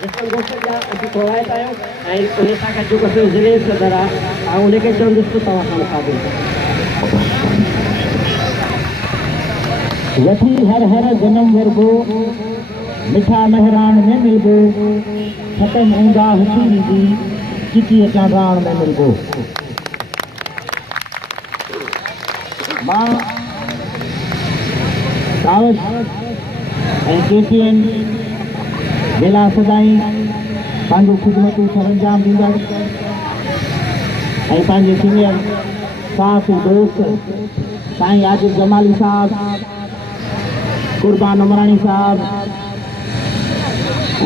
जिसमें गोष्ट जा अभी थोड़ा आयो आई उन्हें ताका जो कसो जिले सदरा आ उन्हें के चंद इसको तवा खान काबिल यथी हर हर जन्म वर्गो मिठा मेहरान में मिलगो खतम ऊंगा हुसी दी चिकी चांदान में मिलगो मां सावस केटीएन जिला सदाई पांजो खिदमतू सरंजाम दींदा ऐं पंहिंजे सीनियर साथी दोस्त साईं आजिर जमाली साहब कुर्बान अमरानी साहब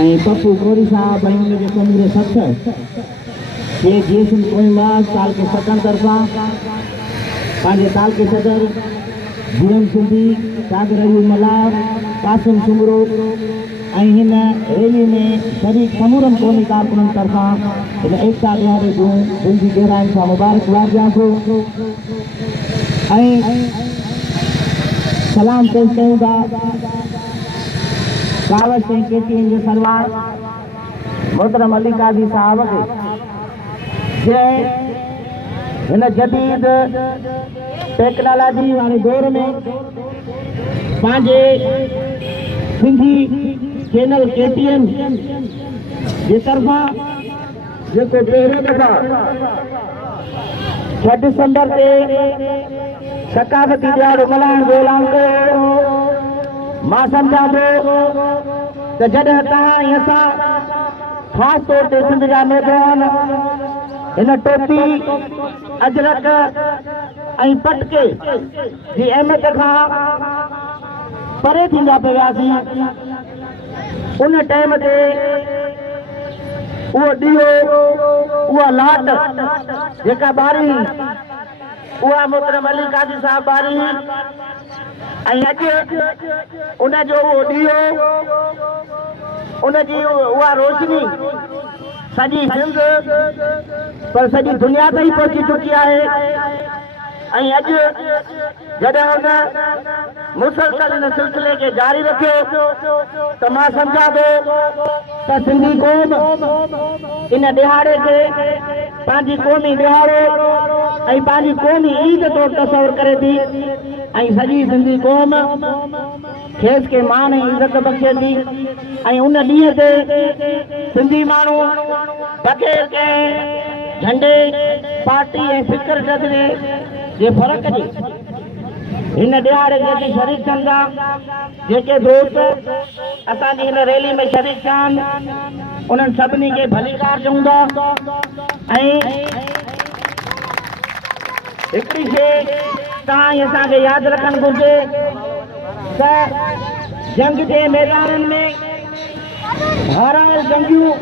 ऐं पप्पू कोरी साहब ऐं उनजे समूरे सथ ये जीएसएम कोहिमार साल के सकन तरफा पंहिंजे साल के सदर जीएम सिंधी सागर अयूब मलार कासिम सुमरो ऐं हिन रैली में शरीक समूरनि क़ौमी कारकुननि तरफ़ां हिन एकता ॾियारे जूं दिलि जी गहराइनि सां मुबारकबाद ॾियां थो ऐं सलाम पेश कयूं था कावड़ सिंह केटीएन जे सरवार मोहतरम अली काज़ी साहब खे जंहिं हिन जदीद टेक्नोलॉजी वारे दौर में पंहिंजे सिंधी चैनल केटीएन जे तरफ़ां जेको पहिरियों दफ़ा 6 दिसंबर ते सकाफ़ती ॾियारो मल्हाइण जो ऐलान कयो मां सम्झां थो त जॾहिं तव्हां ऐं असां ख़ासि तौर ते सिंध जा नौजवान हिन टोपी अजरक ऐं पटके जी अहमियत खां परे थींदा पिया वियासीं उन टाइम ते उहो ॾीओ उहा लाट जेका ॿारी उहा मोहतरम अली काज़ी साहब ॿारी ऐं अॼु उनजो उहो ॾीओ उनजी उहा रोशनी सॼी सिंध पर सॼी दुनिया ताईं पहुची चुकी आहे ऐं अॼु जॾहिं हुन मुसलसल हिन सिलसिले खे जारी रखियो त मां सम्झां थो त सिंधी क़ौम इन ॾिहाड़े खे पंहिंजी क़ौमी ॾिहाड़ो ऐं पंहिंजी क़ौमी ईद तौरु तसवुरु करे थी ऐं सॼी सिंधी क़ौम खेसि खे मान ऐं इज़त बख़्शे थी ऐं उन ॾींहं ते सिंधी माण्हू बग़ैर कंहिं झंडे पार्टी ऐं फिक्र जज़्बे जे फ़र्क़ जे हिन ॾिहाड़े जेके शरीक थियनि था जेके दोस्त असांजी हिन रैली में शरीक थिया आहिनि उन्हनि सभिनी खे भलीकार चऊं था ऐं हिकिड़ी शइ तव्हां असांखे यादि रखणु घुरिजे त जंग जे मैदाननि में हारायल जंगियूं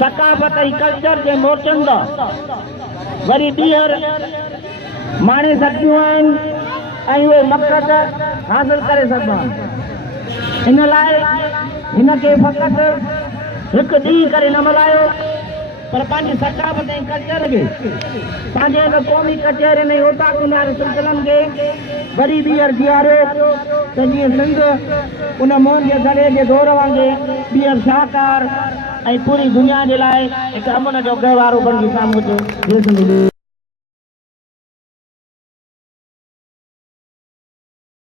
सकाफ़त ऐं कल्चर जे मोर्चनि था वरी ॿीहर माणे सघंदियूं आहिनि ऐं उहे मक़सद हासिल करे सघंदा आहिनि इन लाइ हिन खे फ़क़ति हिकु ॾींहुं करे न मल्हायो पर पंहिंजी सकाफ़त ऐं कल्चर खे पंहिंजे हिन क़ौमी कचहरियुनि ऐं ओताकुनि वारे सिलसिलनि खे वरी ॿीहर जीआरियो त जीअं सिंध उन मोहन जे दड़े जे दौर वांगुरु ॿीहर शाहकार ऐं पूरी दुनिया जे लाइ हिकु अमन जो गहवारो बणिजी साम्हूं अचे।